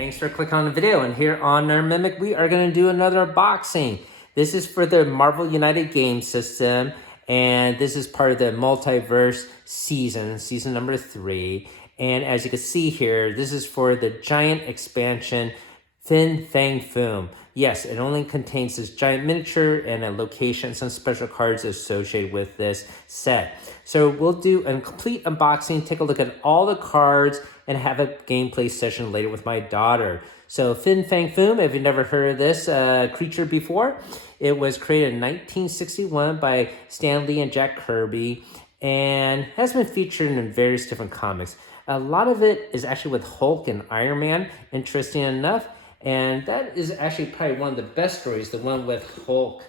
Thanks for clicking on the video, and here on Nerd Mimic, we are going to do another unboxing. This is for the Marvel United game system, and this is part of the multiverse season number 3. And as you can see here, this is for the giant expansion Fin Fang Foom. Yes, it only contains this giant miniature and a location, some special cards associated with this set. So we'll do a complete unboxing, take a look at all the cards, and have a gameplay session later with my daughter. So Fin Fang Foom, if you've never heard of this creature before, it was created in 1961 by Stan Lee and Jack Kirby, and has been featured in various different comics. A lot of it is actually with Hulk and Iron Man, interesting enough. And that is actually probably one of the best stories, the one with Hulk.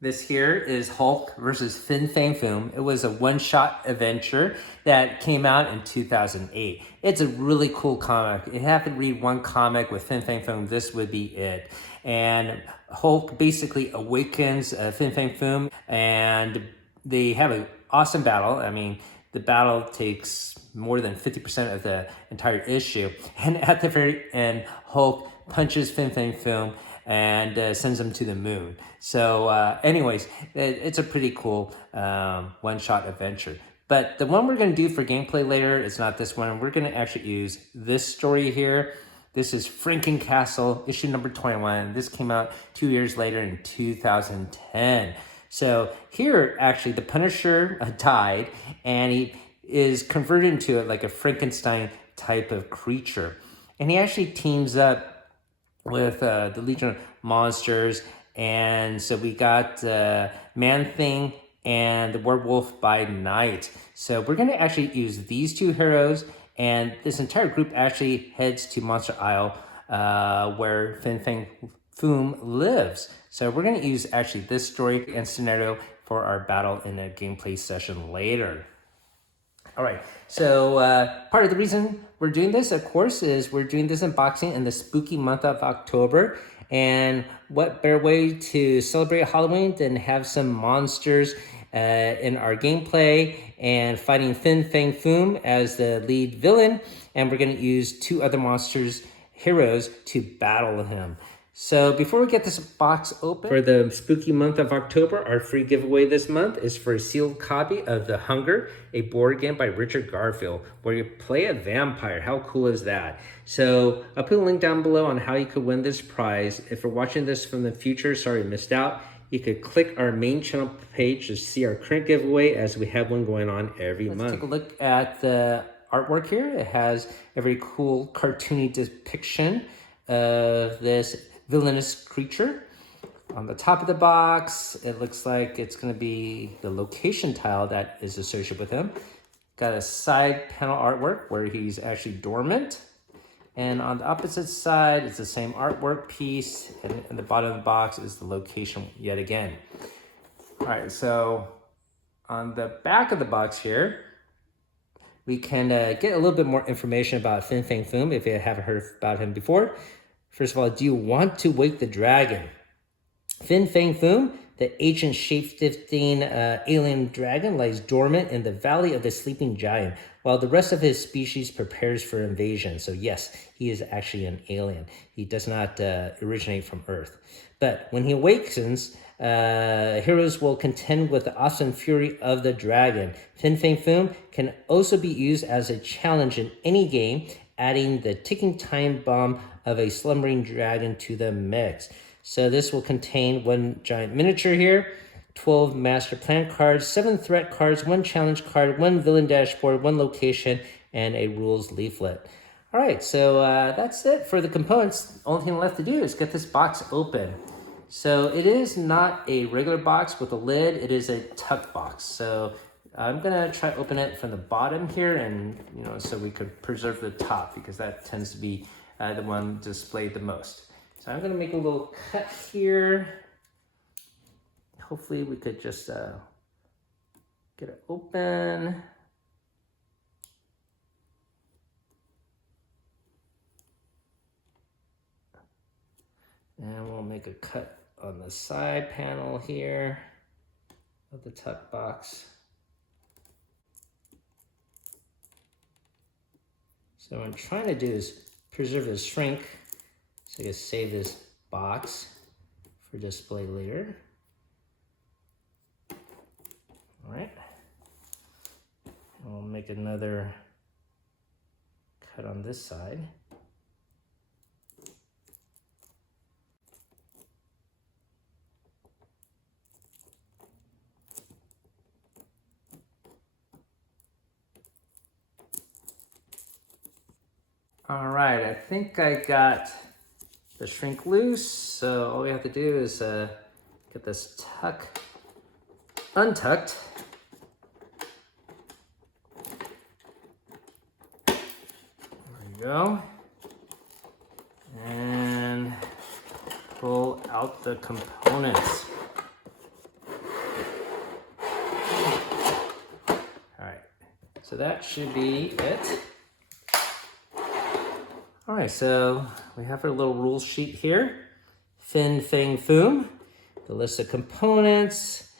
This here is Hulk versus Fin Fang Foom. It was a one-shot adventure that came out in 2008. It's a really cool comic. If you have to read one comic with Fin Fang Foom, this would be it. And Hulk basically awakens Fin Fang Foom, and they have an awesome battle. I mean, the battle takes more than 50% of the entire issue. And at the very end, Hulk punches Fin Fang Foom and sends him to the moon. So anyways, it's a pretty cool one-shot adventure. But the one we're going to do for gameplay later is not this one. We're going to actually use this story here. This is Franken-Castle, issue number 21. This came out 2 years later in 2010. So here, actually, the Punisher died, and he is converted into like a Frankenstein type of creature. And he actually teams up with the Legion of Monsters. And so we got Man-Thing and the Werewolf by Night. So we're going to actually use these two heroes, and this entire group actually heads to Monster Isle where Fin Fang Foom lives. So we're going to use actually this story and scenario for our battle in a gameplay session later. All right, so part of the reason we're doing this, of course, is we're doing this unboxing in the spooky month of October. And what better way to celebrate Halloween than have some monsters in our gameplay and fighting Fin Fang Foom as the lead villain. And we're going to use two other monsters, heroes, to battle him. So before we get this box open, for the spooky month of October, our free giveaway this month is for a sealed copy of The Hunger, a board game by Richard Garfield, where you play a vampire. How cool is that? So I'll put a link down below on how you could win this prize. If you're watching this from the future, sorry you missed out, you could click our main channel page to see our current giveaway, as we have one going on every month. Let's take a look at the artwork here. It has a very cool cartoony depiction of this villainous creature. On the top of the box, it looks like it's going to be the location tile that is associated with him. Got a side panel artwork where he's actually dormant. And on the opposite side, it's the same artwork piece. And in the bottom of the box is the location yet again. All right, so on the back of the box here, we can get a little bit more information about Fin Fang Foom if you haven't heard about him before. First of all, do you want to wake the dragon? Fin Fang Foom, the ancient shape-shifting alien dragon, lies dormant in the Valley of the Sleeping Giant, while the rest of his species prepares for invasion. So yes, he is actually an alien. He does not originate from Earth. But when he awakens, heroes will contend with the awesome fury of the dragon. Fin Fang Foom can also be used as a challenge in any game, adding the ticking time bomb of a slumbering dragon to the mix. So this will contain one giant miniature here, 12 master plan cards, 7 threat cards, 1 challenge card, 1 villain dashboard, 1 location, and a rules leaflet. All right, so that's it for the components. Only thing left to do is get this box open. So it is not a regular box with a lid, it is a tuck box. So I'm gonna try to open it from the bottom here, and so we could preserve the top, because that tends to be the one displayed the most. So I'm gonna make a little cut here. Hopefully we could just get it open. And we'll make a cut on the side panel here of the tuck box. So what I'm trying to do is preserve his shrink. So I can save this box for display later. All right. We'll make another cut on this side. All right, I think I got the shrink loose. So all we have to do is get this untucked. There you go. And pull out the components. All right, so that should be it. All right, so we have our little rules sheet here. Fin Fang Foom, the list of components,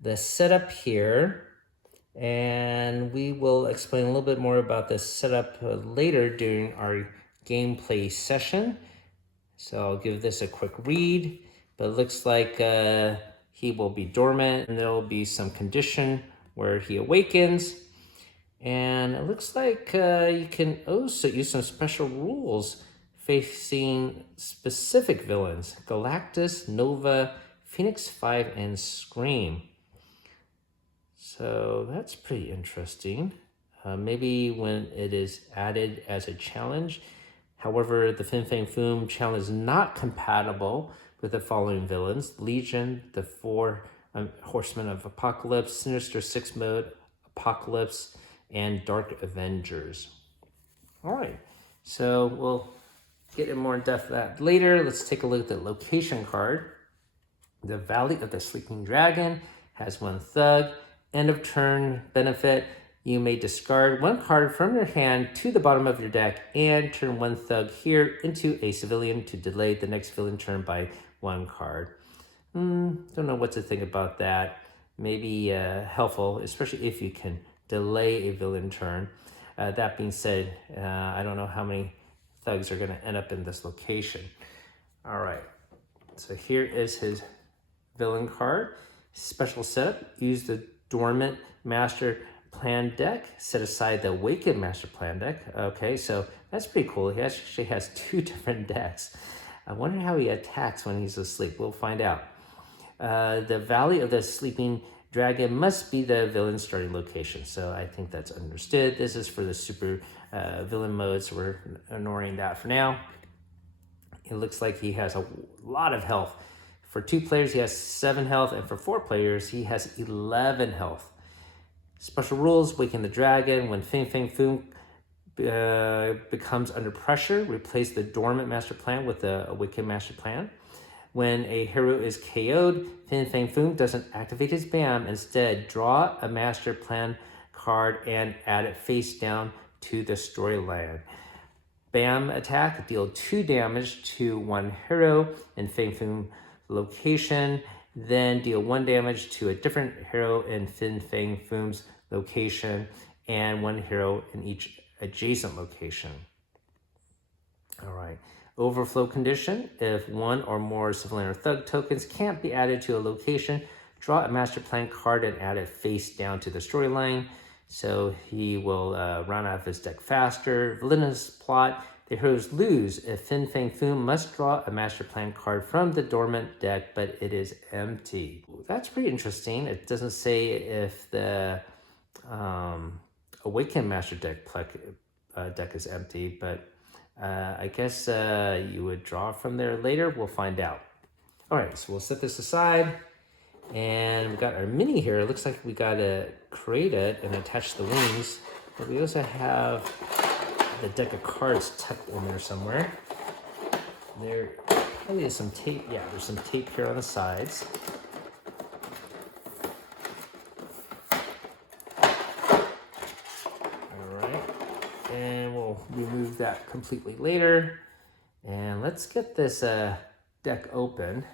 the setup here, and we will explain a little bit more about the setup later during our gameplay session. So I'll give this a quick read, but it looks like he will be dormant and there will be some condition where he awakens. And it looks like you can also use some special rules facing specific villains: Galactus, Nova, Phoenix 5, and Scream. So that's pretty interesting. Maybe when it is added as a challenge. However, the Fin Fang Foom challenge is not compatible with the following villains: Legion, the 4 Horsemen of Apocalypse, Sinister 6 Mode, Apocalypse, and Dark Avengers. All right, so we'll get in more in depth of that later. Let's take a look at the location card. The Valley of the Sleeping Dragon has 1 thug. End of turn benefit: you may discard 1 card from your hand to the bottom of your deck and turn 1 thug here into a civilian to delay the next villain turn by 1 card. Don't know what to think about that. Maybe helpful, especially if you can delay a villain turn. That being said, I don't know how many thugs are going to end up in this location. All right, so here is his villain card. Special setup: use the Dormant Master Plan deck, set aside the Awakened Master Plan deck. Okay, so that's pretty cool. He actually has 2 different decks. I wonder how he attacks when he's asleep. We'll find out. The Valley of the Sleeping Dragon must be the villain starting location, so I think that's understood. This is for the super villain mode, so we're ignoring that for now. It looks like he has a lot of health. For 2 players, he has 7 health, and for 4 players, he has 11 health. Special rules: Waken the Dragon. When Fin Fang Foom becomes under pressure, replace the Dormant Master Plan with the Awakened Master Plan. When a hero is KO'd, Fin Fang Foom doesn't activate his BAM. Instead, draw a Master Plan card and add it face down to the storyline. BAM attack: deal 2 damage to 1 hero in Fang Foom location, then deal 1 damage to a different hero in Fin Fang Foom's location, and 1 hero in each adjacent location. All right. Overflow condition: if 1 or more civilian or thug tokens can't be added to a location, draw a Master Plan card and add it face down to the storyline. So he will run out of his deck faster. Villainous plot: the heroes lose if Fin Fang Foom must draw a Master Plan card from the dormant deck, but it is empty. That's pretty interesting. It doesn't say if the Awakened Master deck is empty, but I guess you would draw from there later. We'll find out. All right, so we'll set this aside. And we got our mini here. It looks like we got to create it and attach the wings. But we also have the deck of cards tucked in there somewhere. There probably is some tape. Yeah, there's some tape here on the sides. And we'll remove that completely later. And let's get this deck open.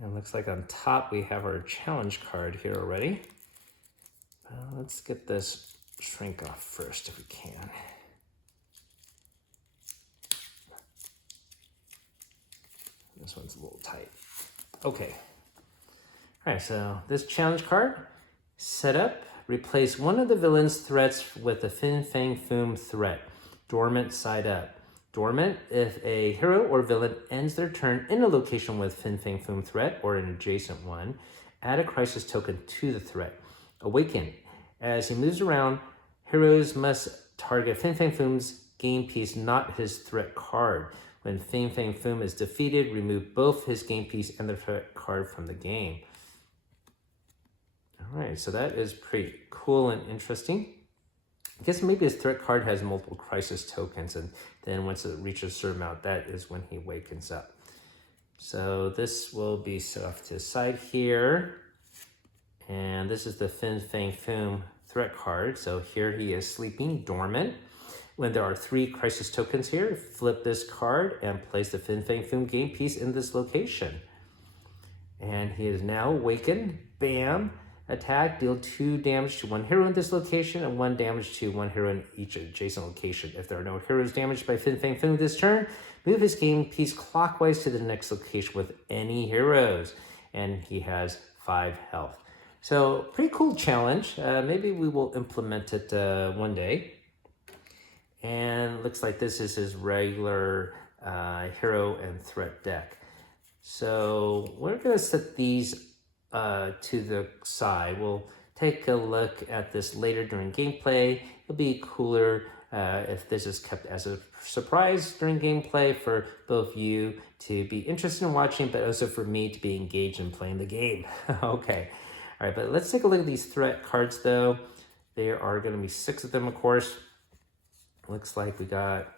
And it looks like on top we have our challenge card here already. Let's get this shrink off first if we can. This one's a little tight. Okay. All right, so this challenge card, set up, replace one of the villain's threats with a Fin Fang Foom threat, dormant side up. Dormant, if a hero or villain ends their turn in a location with Fin Fang Foom threat or an adjacent one, add a crisis token to the threat. Awaken, as he moves around, heroes must target Fin Fang Foom's game piece, not his threat card. When Fin Fang Foom is defeated, remove both his game piece and the threat card from the game. All right, so that is pretty cool and interesting. I guess maybe his threat card has multiple crisis tokens, and then once it reaches a certain amount, that is when he wakens up. So this will be set off to the side here. And this is the Fin Fang Foom threat card. So here he is sleeping dormant. When there are 3 crisis tokens here, flip this card and place the Fin Fang Foom game piece in this location. And he is now awakened. Bam! Attack, deal 2 damage to 1 hero in this location and 1 damage to 1 hero in each adjacent location. If there are no heroes damaged by Fin Fang Foom this turn, move his game piece clockwise to the next location with any heroes. And he has 5 health. So pretty cool challenge. Maybe we will implement it one day. And looks like this is his regular hero and threat deck. So we're going to set these to the side. We'll take a look at this later during gameplay. It'll be cooler if this is kept as a surprise during gameplay for both you to be interested in watching, but also for me to be engaged in playing the game. Okay. All right, but let's take a look at these threat cards though. There are going to be 6 of them, of course. Looks like we got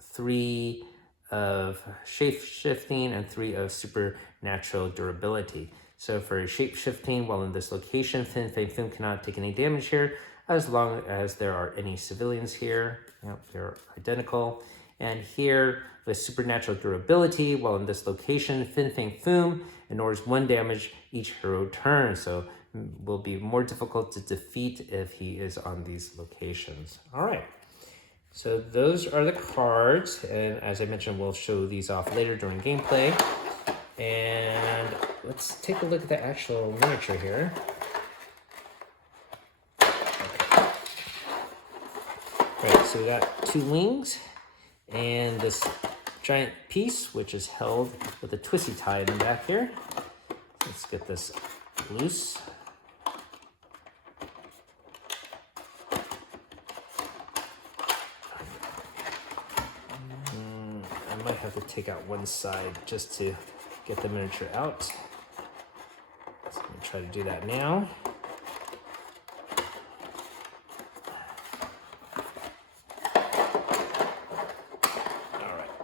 3 of shape-shifting and 3 of supernatural durability. So for shape-shifting, while in this location, Fin Fang Foom cannot take any damage here as long as there are any civilians here. Yep, they're identical. And here, with supernatural durability, while in this location, Fin Fang Foom ignores 1 damage each hero turn. So will be more difficult to defeat if he is on these locations. All right. So those are the cards, and as I mentioned, we'll show these off later during gameplay. And let's take a look at the actual miniature here. Okay. All right, so we got 2 wings and this giant piece, which is held with a twisty tie in the back here. Let's get this loose. I might have to take out one side just to get the miniature out. So I'm going to try to do that now. All right.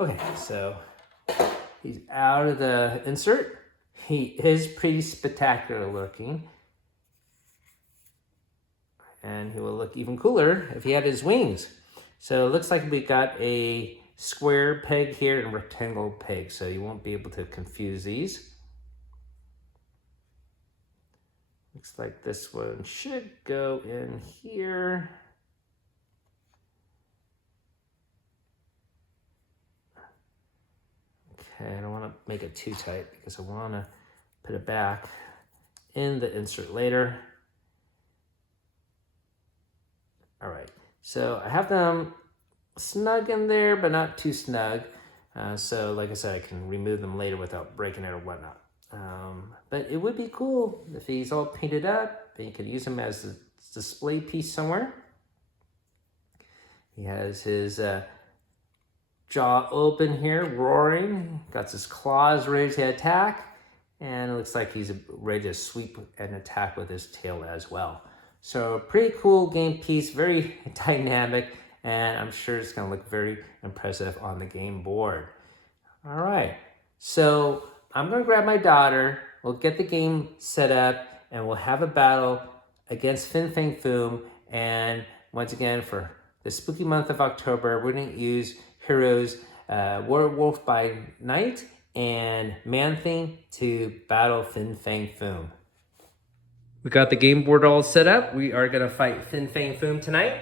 Okay, so he's out of the insert. He is pretty spectacular looking. And he will look even cooler if he had his wings. So it looks like we got a square peg here and a rectangle peg, so you won't be able to confuse these. Looks like this one should go in here. Okay, I don't want to make it too tight because I want to put it back in the insert later. All right, so I have them snug in there, but not too snug. So like I said, I can remove them later without breaking it or whatnot. But it would be cool if he's all painted up, and you could use him as a display piece somewhere. He has his jaw open here, roaring, got his claws ready to attack, and it looks like he's ready to sweep and attack with his tail as well. So pretty cool game piece, very dynamic, and I'm sure it's going to look very impressive on the game board. All right, so I'm going to grab my daughter, we'll get the game set up, and we'll have a battle against Fin Fang Foom. And once again, for the spooky month of October, we're going to use heroes Werewolf by Night and Man Thing to battle Fin Fang Foom. We got the game board all set up. We are gonna fight Fin Fang Foom tonight.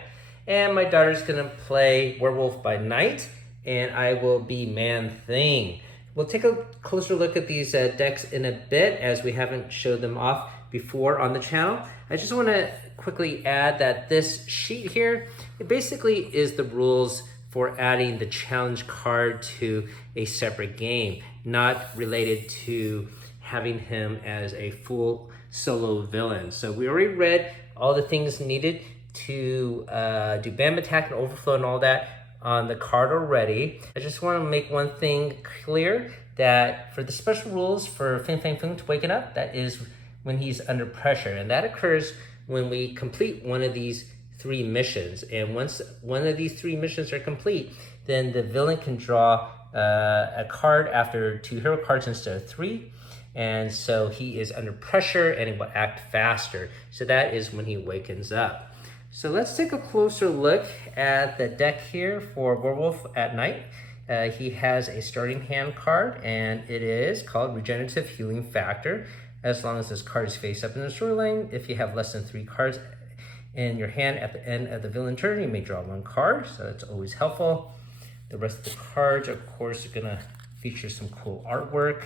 And my daughter's gonna play Werewolf by night. And I will be Man Thing. We'll take a closer look at these decks in a bit, as we haven't showed them off before on the channel. I just wanna quickly add that this sheet here, it basically is the rules for adding the challenge card to a separate game, not related to having him as a full solo villain. So we already read all the things needed to do BAM attack and overflow and all that on the card already. I just want to make one thing clear, that for the special rules for Fin Fang Foom to waken up, that is when he's under pressure, and that occurs when we complete one of these 3 missions. And once one of these 3 missions are complete, then the villain can draw a card after 2 hero cards instead of 3. And so he is under pressure and he will act faster. So that is when he wakens up. So let's take a closer look at the deck here for Werewolf at night. He has a starting hand card, and it is called Regenerative Healing Factor. As long as this card is face up in the storyline, if you have less than 3 cards in your hand at the end of the villain turn, you may draw 1 card. So that's always helpful. The rest of the cards, of course, are gonna feature some cool artwork.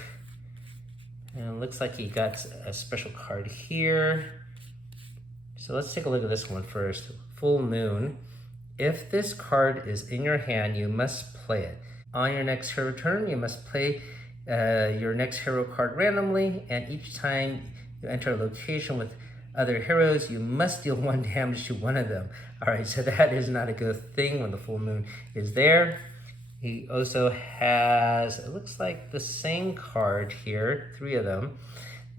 And it looks like he got a special card here. So let's take a look at this one first. Full Moon. If this card is in your hand, you must play it. On your next hero turn, you must play your next hero card randomly, and each time you enter a location with other heroes, you must deal 1 damage to one of them. All right, so that is not a good thing when the full moon is there. He also has, it looks like the same card here, 3 of them.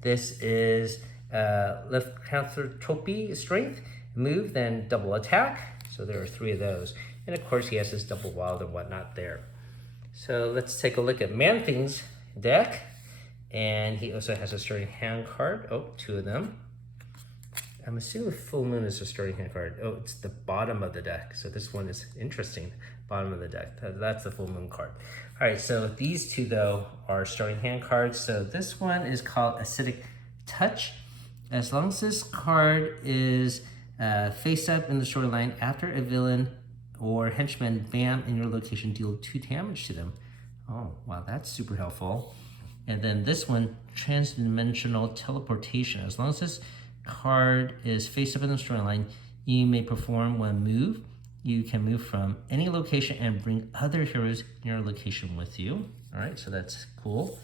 This is Lycanthropy Strength, move, then double attack. So there are 3 of those. And of course he has his double wild and whatnot there. So let's take a look at Man Thing's deck. And he also has a starting hand card. Oh, 2 of them. I'm assuming Full Moon is a starting hand card. Oh, it's the bottom of the deck. So this one is interesting. Bottom of the deck. That's the Full Moon card. All right, so these 2, though, are starting hand cards. So this one is called Acidic Touch. As long as this card is face up in the storyline, after a villain or henchman BAM in your location, deal 2 damage to them. Oh, wow, that's super helpful. And then this one, Transdimensional Teleportation. As long as this card is face up in the storyline, you may perform 1 move. You can move from any location and bring other heroes in your location with you. All right, so that's cool.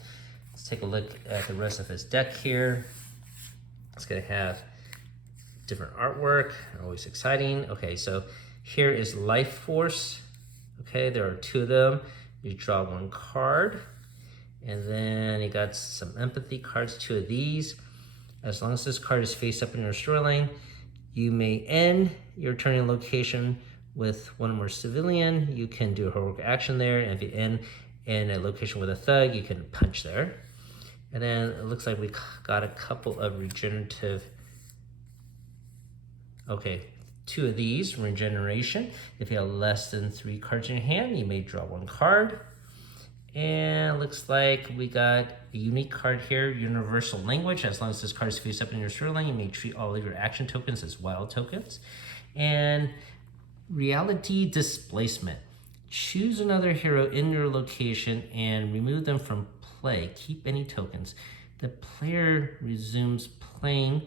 Let's take a look at the rest of his deck here. It's gonna have different artwork, always exciting. Okay, so here is Life Force. Okay, there are 2 of them. You draw 1 card. And then you got some empathy cards, 2 of these. As long as this card is face up in your storyline, you may end your turning location with 1 more civilian. You can do a heroic action there, and if you end in a location with a thug, you can punch there. And then it looks like we got a couple of regenerative, okay, 2 of these, regeneration. If you have less than 3 cards in your hand, you may draw 1 card. And it looks like we got a unique card here, Universal Language. As long as this card is face up in your storyline, you may treat all of your action tokens as wild tokens. And Reality Displacement. Choose another hero in your location and remove them from play. Keep any tokens. The player resumes playing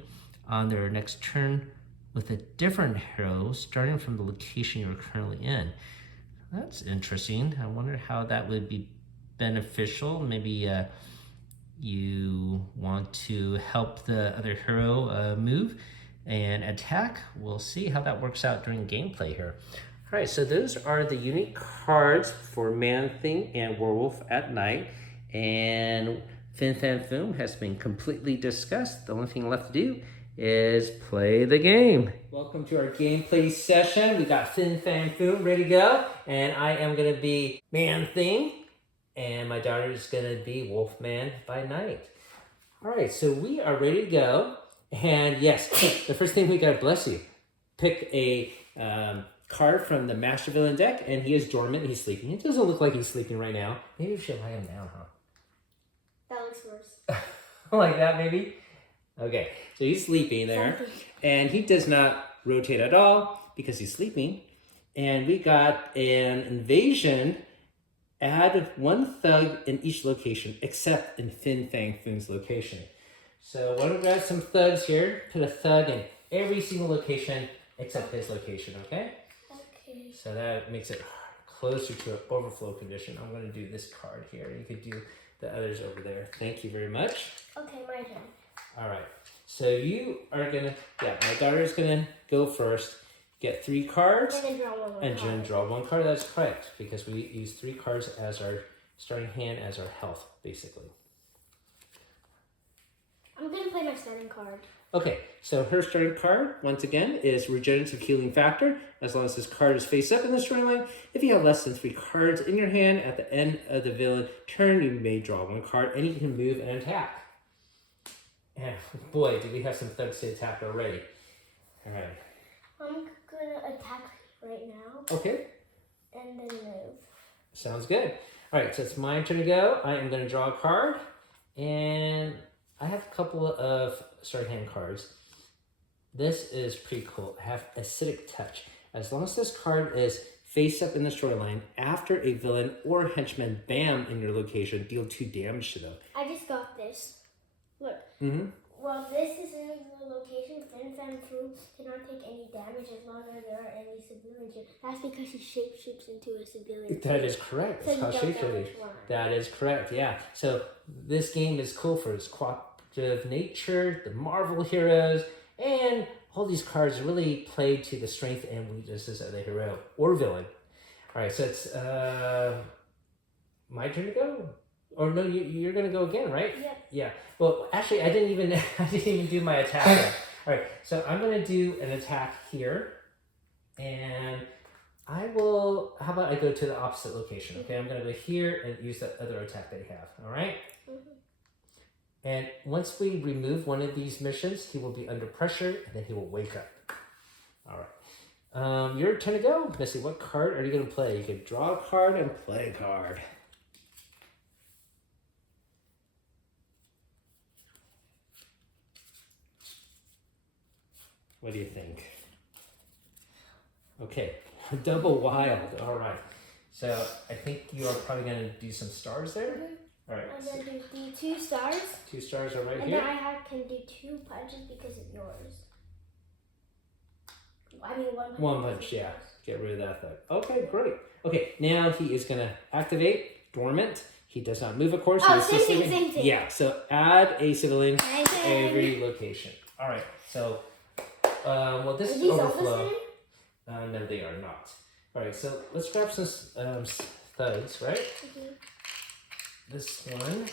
on their next turn with a different hero starting from the location you're currently in. That's interesting. I wonder how that would be beneficial. Maybe you want to help the other hero move and attack. We'll see how that works out during gameplay here. All right, so those are the unique cards for Man Thing and Werewolf at night. And Fin Fang Foom has been completely discussed. The only thing left to do is play the game. Welcome to our gameplay session. We got Fin Fang Foom ready to go. And I am gonna be Man Thing. And my daughter is gonna be Wolfman by night. All right, so we are ready to go. And yes, the first thing we gotta, bless you, pick a card from the Master Villain deck, and he is dormant, he's sleeping. It doesn't look like he's sleeping right now. Maybe we should lie him down, huh? That looks worse. Like that, maybe? Okay, so he's sleeping there, and he does not rotate at all because he's sleeping. And we got an invasion. Add one thug in each location except in Fin Fang Foom's location. So why don't we grab some thugs here? Put a thug in every single location except his location, okay? Okay. So that makes it closer to an overflow condition. I'm going to do this card here. You could do the others over there. Thank you very much. Okay, my turn. All right. So you are going to, my daughter's going to go first. Get 3 cards. And then draw one more And card. then draw 1 card. That's correct. Because we use 3 cards as our starting hand, as our health, basically. I'm going to play my starting card. Okay, so her starting card, once again, is Regenerative Healing Factor. As long as this card is face up in the storyline, if you have less than 3 cards in your hand at the end of the villain turn, you may draw 1 card and you can move and attack. And boy, do we have some thugs to attack already. All right. I'm going to attack right now. Okay. And then move. Sounds good. All right, so it's my turn to go. I am going to draw a card. And I have a couple of starting hand cards. This is pretty cool. I have Acidic Touch. As long as this card is face up in the storyline, after a villain or henchman bam in your location, deal 2 damage to them. I just got this. Look. Mm-hmm. Well, this is in the location. Fin Fang Foom cannot take any damage as long as there are any civilians here. That's because he shapeshifts into a civilian. That is correct. That's So how you don't shapeshifting. damage one. That is correct, yeah. So this game is cool for its cooperative nature, the Marvel heroes, and all these cards really play to the strength and weaknesses of the hero or villain. All right, so it's my turn to go. Or no, you're gonna go again, right? Yep. Yeah. Well, actually, I didn't even do my attack yet. All right, so I'm gonna do an attack here, and I will. How about I go to the opposite location? Okay, I'm gonna go here and use that other attack that you have. All right. Mm-hmm. And once we remove one of these missions, he will be under pressure, and then he will wake up. All right. Your turn to go, Missy. What card are you gonna play? You can draw a card and play a card. What do you think? Okay, double wild. All right. So I think you are probably going to do some stars there. Mm-hmm. All right. And then do 2 stars. 2 stars are right and here. And then I can do 2 punches because of yours. I mean 1 punch. 1 punch, yeah. Get rid of that thing. Okay, great. Okay, now he is going to activate Dormant. He does not move, of course. Oh, same thing. Yeah, so add a civilian every location. All right, so... well, this is overflow. No, they are not. All right, so let's grab some thugs, right? Mm-hmm. This one.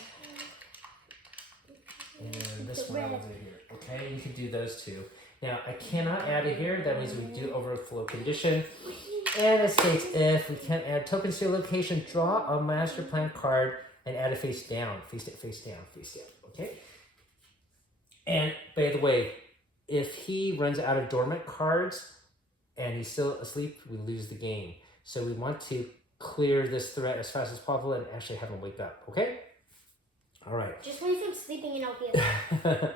And this one over here. Okay, you can do those 2. Now, I cannot add it here. That means we do overflow condition. And it states if we can't add tokens to your location, draw a master plan card and add it face down. Face down. Okay? And by the way, if he runs out of dormant cards and he's still asleep, we lose the game. So we want to clear this threat as fast as possible and actually have him wake up, okay? All right. Just leave him sleeping and I'll be asleep.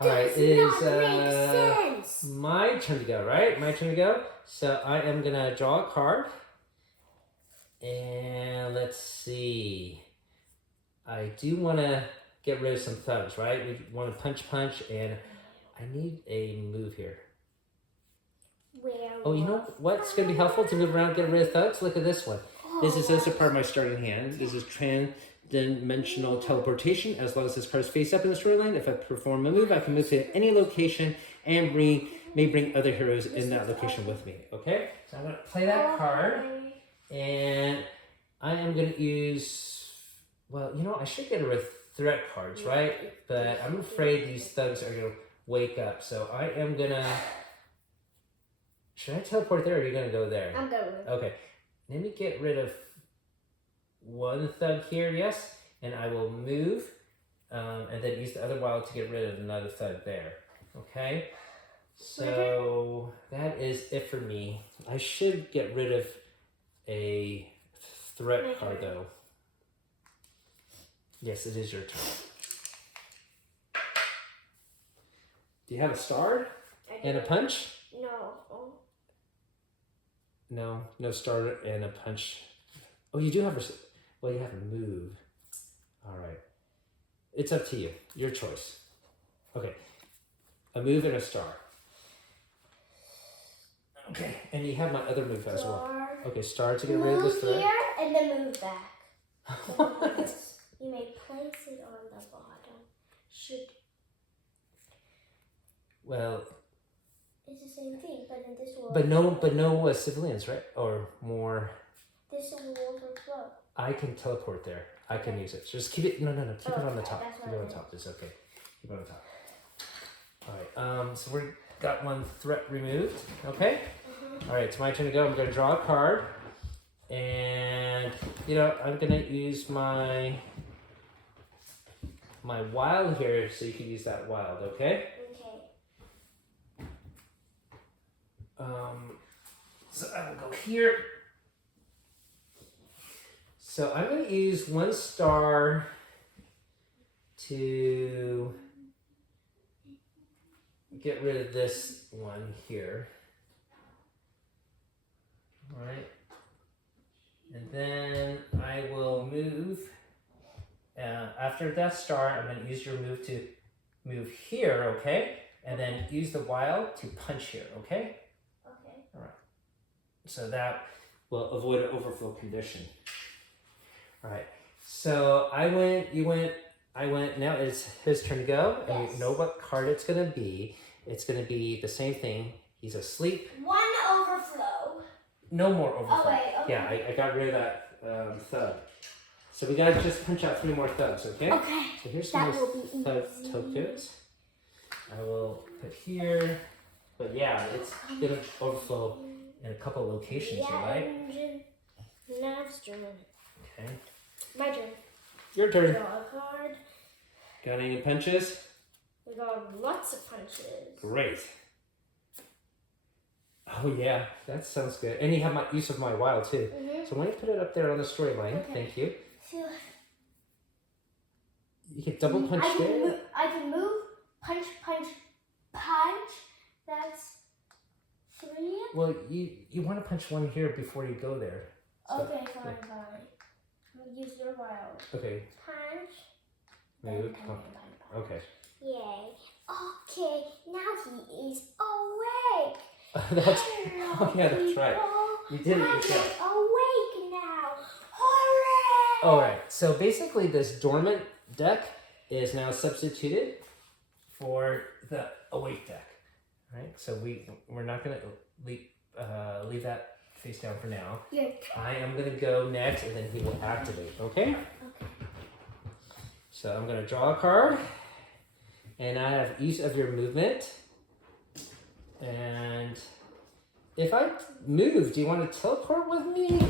All right, it is my turn to go, right? My turn to go. So I am going to draw a card. And let's see. I do want to get rid of some thugs, right? We want to punch, and I need a move here. Werewolf. Oh, you know what's going to be helpful to move around and get rid of thugs? Look at this one. This is also part of my starting hand. This is trans-dimensional teleportation. As long as this card is face up in the storyline, if I perform a move, I can move to any location and may bring other heroes in that location with me. Okay? So I'm going to play that card. And I am going to use... Well, you know, I should get rid of threat cards, right? But I'm afraid these thugs are going to wake up. So I am going to... Should I teleport there or are you going to go there? I'm going. Okay. Let me get rid of one thug here, yes. And I will move and then use the other wild to get rid of another thug there. Okay? So that is it for me. I should get rid of a threat card though. Yes, it is your turn. Do you have a star and a punch? No. Oh. No, no star and a punch. Oh, you do have a... Well, you have a move. All right. It's up to you. Your choice. Okay. A move and a star. Okay. And you have my other move as well. Okay, star to get rid of this threat. Move here and then move back. What? You may place it on the bottom. Should. Well... It's the same thing, but in this world. But no civilians, right? Or more... This will overflow. I can teleport there. I can use it. Just keep it... No. Keep it on the top. That's Keep it on top. It's okay. Keep it on top. All right. So we got one threat removed. Okay? All right. It's my turn to go. I'm going to draw a card. And, I'm going to use my wild here so you can use that wild. Okay? So I will go here. So I'm going to use one star to get rid of this one here. All right. And then I will move. After that star, I'm going to use your move to move here, okay? And then use the wild to punch here, okay? Okay. All right. So that will avoid an overflow condition. All right. So I went, you went, I went. Now it's his turn to go. And Yes. you know what card it's going to be. It's going to be the same thing. He's asleep. One overflow. No more overflow. Oh, wait. Okay. Yeah, I got rid of that thug. So we got to just punch out 3 more thugs, okay? Okay. So here's some That of will be those easy. tokens. I will put here. But yeah, it's going to overflow in a couple locations, right? Next turn. Okay. My turn. Your turn. Draw a card. Got any punches? We got lots of punches. Great. Oh yeah, that sounds good. And you have my use of my wild too. So why don't you put it up there on the storyline? Okay. Thank you. So You can double punch I there. can move, punch. That's 3. Well, you want to punch one here before you go there. So, Okay, fine. Use your wild. Okay. Punch. Move. Punch. Okay. Yay. Okay, now he is awake. That's, Hello, oh yeah, that's right. people. You did it I'm yourself. awake now. Hooray! All right. So basically, this dormant deck is now substituted for the awake deck. All right. So we're not gonna leave that face down for now. Your I am gonna go next, and then he will activate. Okay. Okay. So I'm gonna draw a card, and I have use of your movement. And if I move, do you want to teleport with me?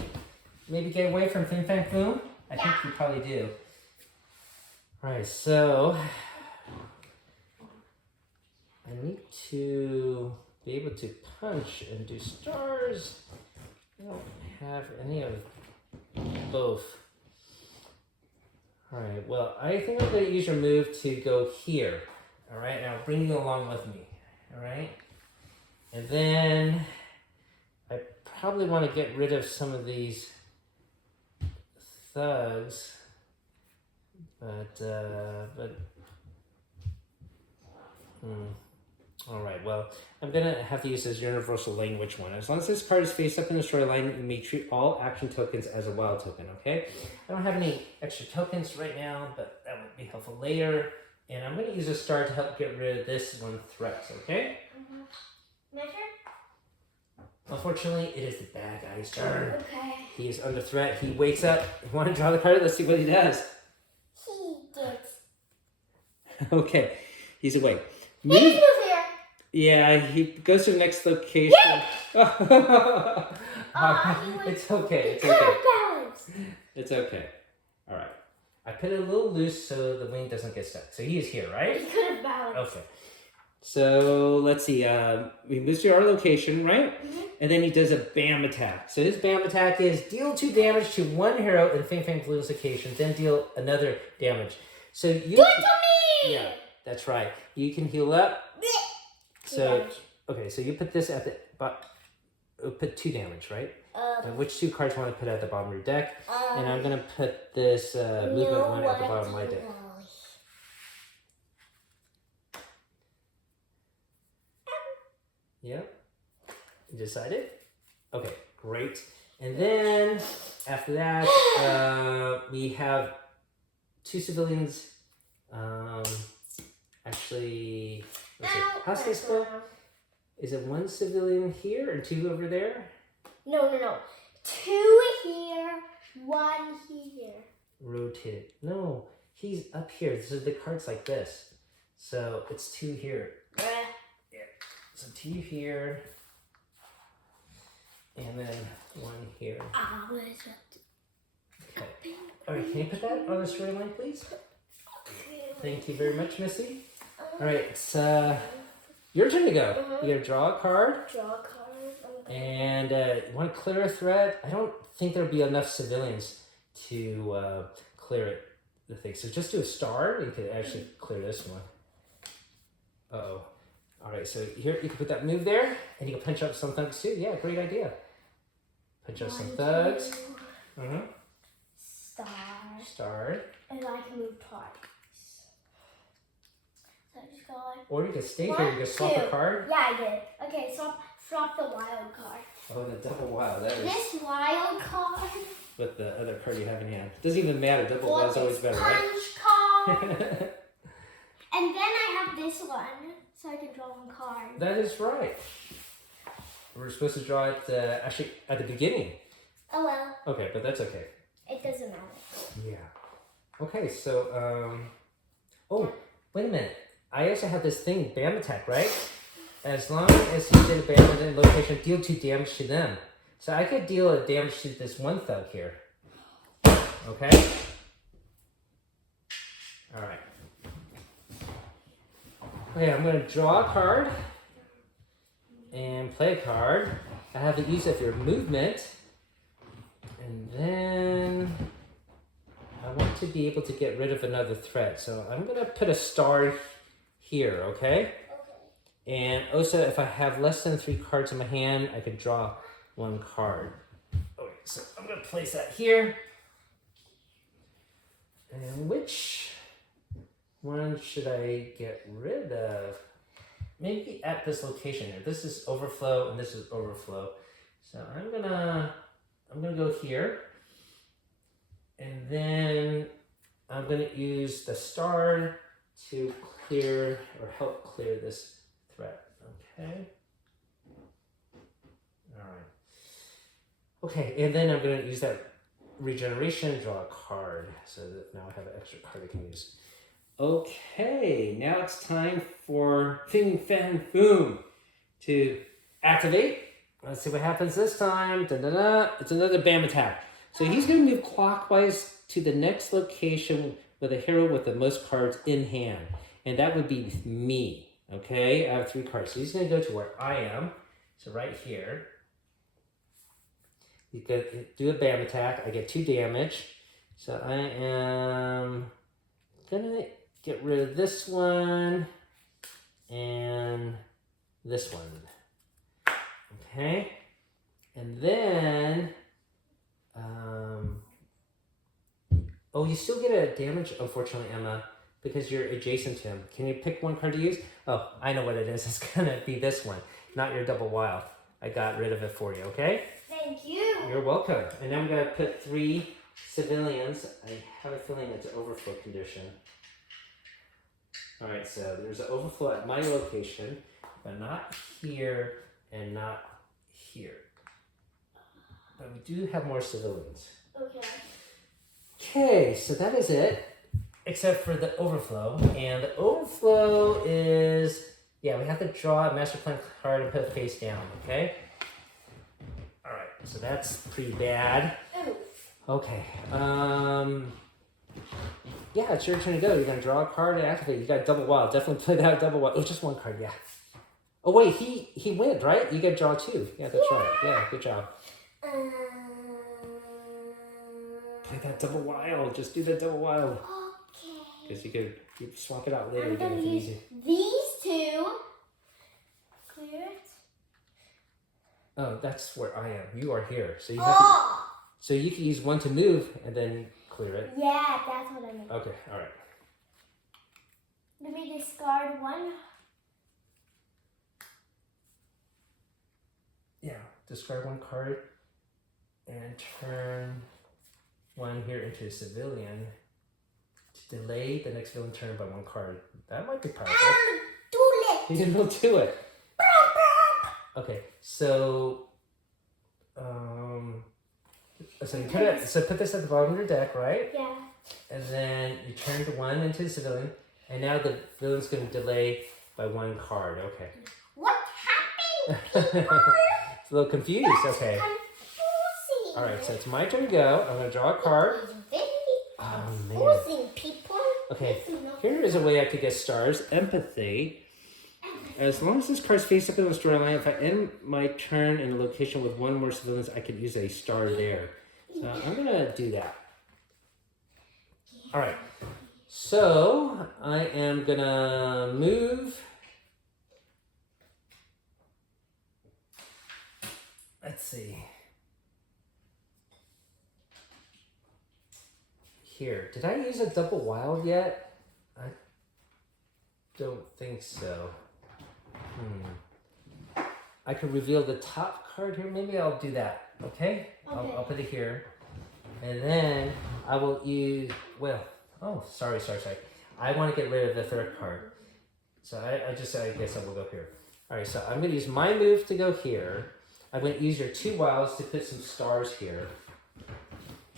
Maybe get away from Fin Fang Foom? I think you probably do. Alright, so I need to be able to punch and do stars. I don't have any of both. Alright, well, I think I'm going to use your move to go here. Alright, and I'll bring you along with me. Alright? And then I probably want to get rid of some of these thugs, but all right. Well, I'm gonna have to use this universal language one. As long as this card is face up in the storyline, you may treat all action tokens as a wild token. Okay. I don't have any extra tokens right now, but that would be helpful later. And I'm gonna use a star to help get rid of this one threat. Okay. My turn? Unfortunately, it is the bad guy's turn. Okay. He is under threat. He wakes up. You want to draw the card? Let's see what he does. He did. Okay. He's awake. He moved here. Yeah, he goes to the next location. It's okay. It's okay. Balance. It's okay. All right. I put it a little loose so the wing doesn't get stuck. So he is here, right? He could have balanced. Okay. So let's see. We moves to our location, right? And then he does a BAM attack. So his BAM attack is deal 2 damage to one hero in Fin Fang Foom's location, then deal another damage. So you. Do it to me! Yeah, that's right. You can heal up. So, okay, so you put this at the put 2 damage, right? Which 2 cards you want to put at the bottom of your deck? And I'm gonna put this movement one at the bottom of my deck. Yep. You decided? Okay, great. And then after that, we have 2 civilians. Actually, how's this go? Is it 1 civilian here and 2 over there? No. 2 here, 1 here. Rotated. No, he's up here. So the card's like this. So it's 2 here. Yeah. So 2 here. And then 1 here. Okay. All right, can you put that on the storyline, please? Thank you very much, Missy. All right, it's your turn to go. You gotta draw a card. And you want to clear a threat. I don't think there'll be enough civilians to clear the thing. So just do a star. You could actually clear this one. Uh-oh. All right, so here you can put that move there, and you can punch up some thugs too. Yeah, great idea. Punch up some thugs. Star. And I can move twice. So I just go like... Or you can stay here. You can swap a card. Yeah, I did. Okay, swap the wild card. Oh, the double wild. That is... This wild card. With the other card you have in hand. Doesn't even matter. Double wild is always better, right? Punch card. And then I have this one, so I can draw 1 card. That is right. We're supposed to draw it actually at the beginning. Oh well. Okay, but that's okay. It doesn't matter. Yeah. Okay, so, oh, wait a minute. I also have this thing, BAM attack, right? As long as he's in a BAM location, deal 2 damage to them. So I could deal a damage to this 1 thug here. Okay? Alright. Okay, I'm going to draw a card. And play a card. I have the use of your movement. And then... I want to be able to get rid of another threat. So I'm going to put a star here, okay? And also, if I have less than 3 cards in my hand, I could draw 1 card. Okay, so I'm going to place that here. And which one should I get rid of? Maybe at this location here. This is overflow and this is overflow. So I'm gonna go here. And then I'm gonna use the star to clear or help clear this threat. Okay. All right. Okay, and then I'm gonna use that regeneration, draw a card, so that now I have an extra card I can use. Okay, now it's time for Fin Fang Foom to activate. Let's see what happens this time. Da-da-da. It's another BAM attack. So he's going to move clockwise to the next location with a hero with the most cards in hand. And that would be me. Okay, I have 3 cards. So he's going to go to where I am. So right here. You could do a BAM attack. I get 2 damage. So I am going to get rid of this one and this one. Okay. And then, oh, you still get a damage, unfortunately, Emma, because you're adjacent to him. Can you pick 1 card to use? Oh, I know what it is. It's going to be this one, not your double wild. I got rid of it for you, okay? Thank you. You're welcome. And now I'm going to put 3 civilians. I have a feeling it's an overflow condition. All right, so there's an overflow at my location, but not here and not here. But we do have more civilians. Okay. Okay, so that is it, except for the overflow. And the overflow is, yeah, we have to draw a master plan card and put it face down, okay? All right, so that's pretty bad. Ooh. Okay, yeah, it's your turn to go. You're going to draw a card and activate. You got double wild. Definitely play that double wild. Oh, just 1 card, yeah. Oh, wait, he went, right? You got to draw 2. Yeah, that's right. Yeah, good job. Play that double wild. Just do that double wild. Okay. Because you could swap it out later. I'm Again, going if to you use need to. these 2 Oh, that's where I am. You are here. So you have to, so you can use one to move and then clear it. Yeah, that's what I meant. Okay, all right. Let me discard one. Yeah, discard one card and turn one here into a civilian to delay the next villain turn by one card. That might be powerful. Do You can go do it. Okay, so so you put it. So put this at the bottom of your deck, right? Yeah. And then you turn the one into the civilian, and now the villain's going to delay by one card. Okay. What happened? It's a little confused. Okay. Confusing. All right, so it's my turn to go. I'm going to draw a card. It's very Oh man. confusing, people. Okay. Here is a way I could get stars. Empathy. As long as this card's face up in the storyline, if I end my turn in a location with one more civilians, I could use a star there. So I'm gonna do that. All right. So I am gonna move. Let's see. Here, did I use a double wild yet? I don't think so. I could reveal the top card here. Maybe I'll do that. Okay? I'll put it here. And then I will use, well, oh, sorry. I want to get rid of the third card. So I guess I will go here. All right, so I'm going to use my move to go here. I'm going to use your two wilds to put some stars here.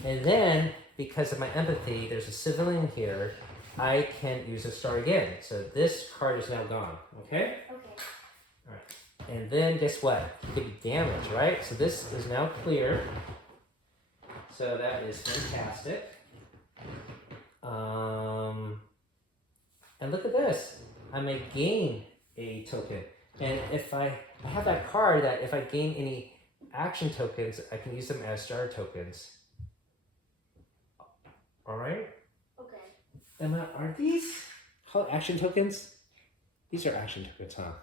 And then, because of my empathy, there's a civilian here. I can use a star again. So this card is now gone. Okay? Okay. All right. And then guess what? It could be damaged, right? So this is now clear. So that is fantastic. And look at this. I may gain a token. And if I have that card that if I gain any action tokens, I can use them as star tokens. All right? Okay. Emma, are these called action tokens? These are action tokens, huh?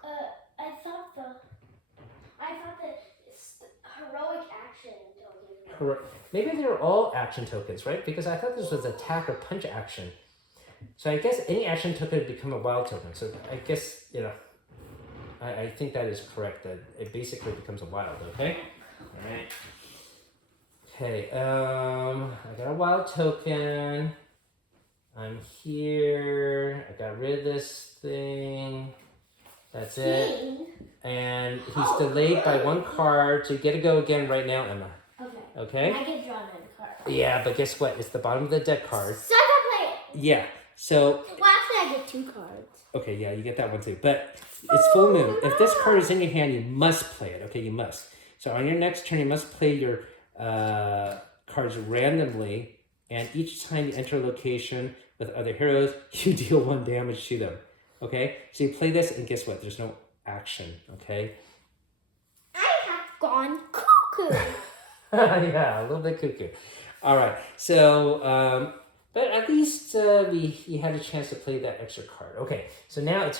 I thought the heroic action token. Maybe they're all action tokens, right? Because I thought this was attack or punch action. So I guess any action token would become a wild token. So I guess, I think that is correct. That it basically becomes a wild, okay? All right. Okay, I got a wild token. I'm here. I got rid of this thing. That's it. And he's delayed by one card, so you get to go again right now, Emma. Okay? I get drawn in a card. Yeah, but guess what? It's the bottom of the deck card. So I can play it. Yeah, so... Well, actually, I get two cards. Okay, yeah, you get that one too. But it's full moon. If this card is in your hand, you must play it. Okay, you must. So on your next turn, you must play your cards randomly. And each time you enter a location with other heroes, you deal 1 damage to them. Okay? So you play this, and guess what? There's no action. Okay? I have gone cuckoo. Yeah, a little bit cuckoo. All right. So, but at least he had a chance to play that extra card. Okay. So now it's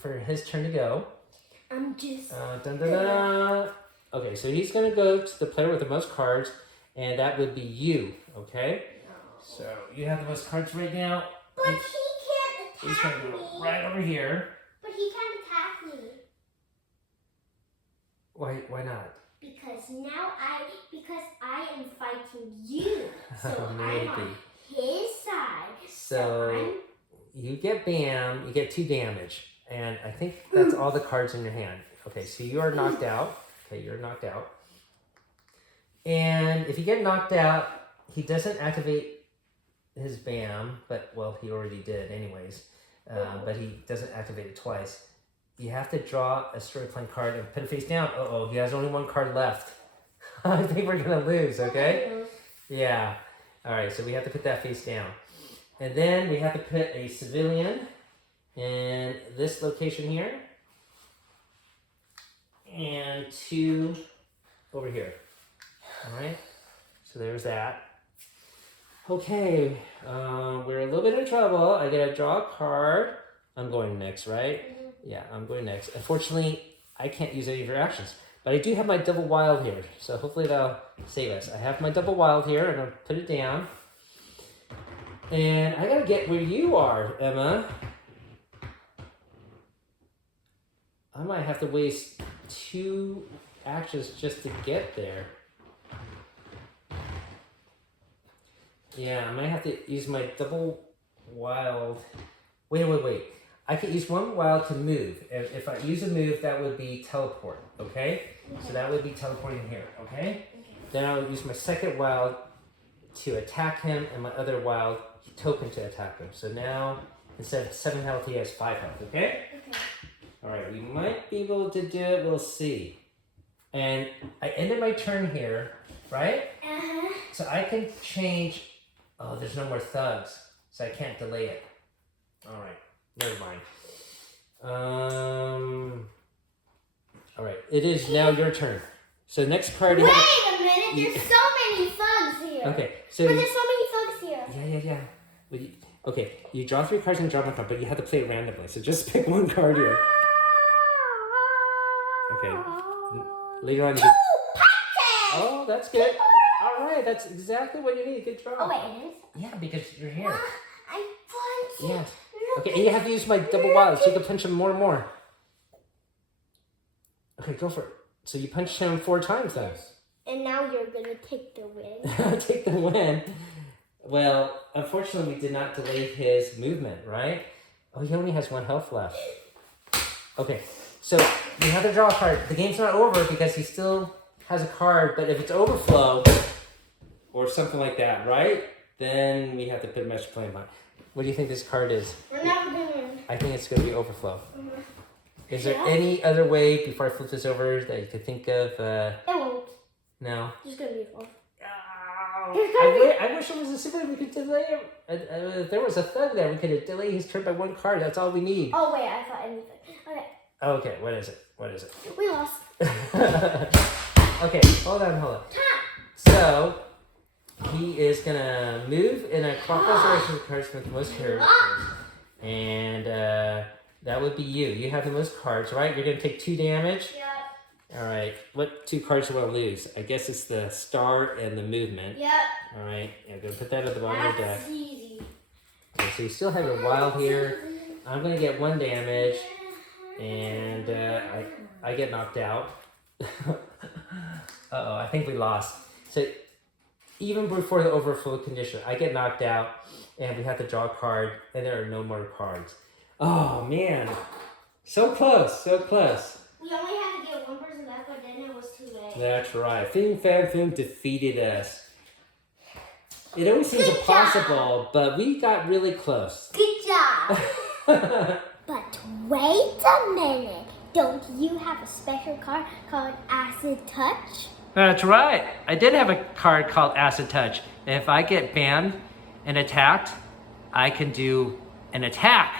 for his turn to go. I'm just... Okay, so he's going to go to the player with the most cards, and that would be you. Okay? No. So you have the most cards right now. But he can't He's attack going to me. go right over here. But he can't attack me. Why not? Because I am fighting you. So I'm Maybe. on his side. So you get bam, you get 2 damage. And I think that's all the cards in your hand. Okay, so you are knocked out. Okay, you're knocked out. And if you get knocked out, he doesn't activate his bam, but, well, he already did anyways. But he doesn't activate it twice. You have to draw a story playing card and put it face down. Uh-oh, he has only 1 card left. I think we're going to lose, okay? Yeah. All right, so we have to put that face down. And then we have to put a civilian in this location here. And 2 over here. All right, so there's that. Okay, we're a little bit in trouble. I gotta draw a card. I'm going next, right? Yeah, I'm going next. Unfortunately, I can't use any of your actions. But I do have my double wild here, so hopefully that'll save us. I have my double wild here, and I'll put it down. And I gotta get where you are, Emma. I might have to waste 2 actions just to get there. Yeah, I might have to use my double wild. Wait. I can use 1 wild to move. If I use a move, that would be teleport, okay? So that would be teleporting here, okay? Then I'll use my second wild to attack him and my other wild token to attack him. So now, instead of 7 health, he has 5 health, okay? Alright, we might be able to do it, we'll see. And I ended my turn here, right? So I can change. Oh, there's no more thugs, so I can't delay it. Alright, never mind. Alright, it is now your turn. So next card. Wait a minute, there's so many thugs here. Okay, so. But there's so many thugs here. Yeah. Okay, you draw 3 cards and draw 1 card, but you have to play it randomly. So just pick 1 card here. Okay. Later on. Oh, that's good. All right, that's exactly what you need. Good job. Oh wait, it is. Yeah, because you're here. I punched. Yes. Okay, and you have to use my double wild, so you can punch him more and more. Okay, go for it. So you punched him 4 times then. And now you're gonna take the win. Take the win. Well, unfortunately, we did not delay his movement, right? Oh, he only has 1 health left. Okay, so you have to draw a card. The game's not over because he still has a card, but if it's overflow or something like that, right? Then we have to put a match play on. What do you think this card is? We're never gonna win. I think it's going to be overflow. Is there any other way, before I flip this over, that you could think of? It won't. No? It's gonna be off. I wish it was a super we could delay him. If there was a thug there, we could have delayed his turn by 1 card. That's all we need. Oh wait, I thought anything. Okay. Okay, what is it? We lost. Okay, hold on. So, he is going to move in a clockwise direction with cards with the most characters. And that would be you. You have the most cards, right? You're going to take 2 damage. Yep. All right. What 2 cards do I lose? I guess it's the star and the movement. Yep. All right. I'm going to put that at the bottom of the deck. That's easy. Okay, so you still have your wild here. I'm going to get 1 damage. And I get knocked out. Uh-oh, I think we lost. So even before the overflow condition, I get knocked out. And we have to draw a card. And there are no more cards. Oh, man. So close. We only had to get 1 person back, but then it was too late. That's right. Fin Fang Foom defeated us. It always seems Good impossible, but we got really close. Good job. But wait a minute. Don't you have a special card called Acid Touch? That's right. I did have a card called Acid Touch. If I get banned and attacked, I can do an attack.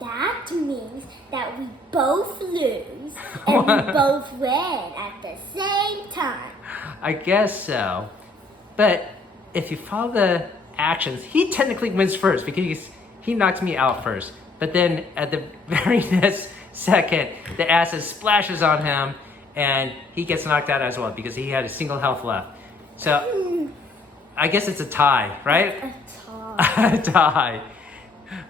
That means that we both lose and we both win at the same time. I guess so. But if you follow the actions, he technically wins first because he knocks me out first. But then at the very next second, the acid splashes on him and he gets knocked out as well because he had a single health left. So I guess it's a tie, right? A tie. A tie. Now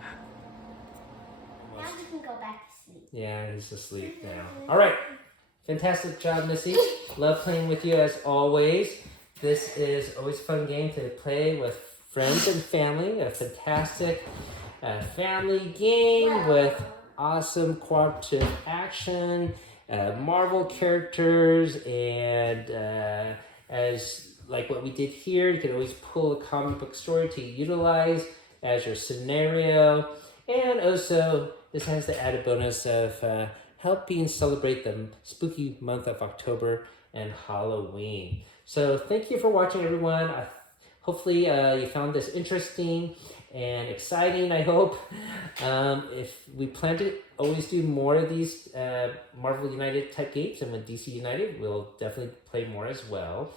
we can go back to sleep. Yeah, he's asleep now. All right. Fantastic job, Missy. Love playing with you as always. This is always a fun game to play with friends and family. A fantastic family game with awesome cooperative action, Marvel characters, and as like what we did here, you can always pull a comic book story to utilize as your scenario. And also, this has the added bonus of helping celebrate the spooky month of October and Halloween. So thank you for watching, everyone. Hopefully you found this interesting and exciting, I hope. If we plan to always do more of these Marvel United type games, and with DC United, we'll definitely play more as well.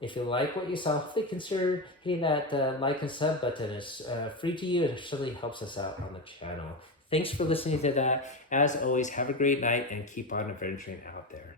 If you like what you saw, hopefully consider hitting that like and sub button. It's free to you and it certainly helps us out on the channel. Thanks for listening to that. As always, have a great night and keep on adventuring out there.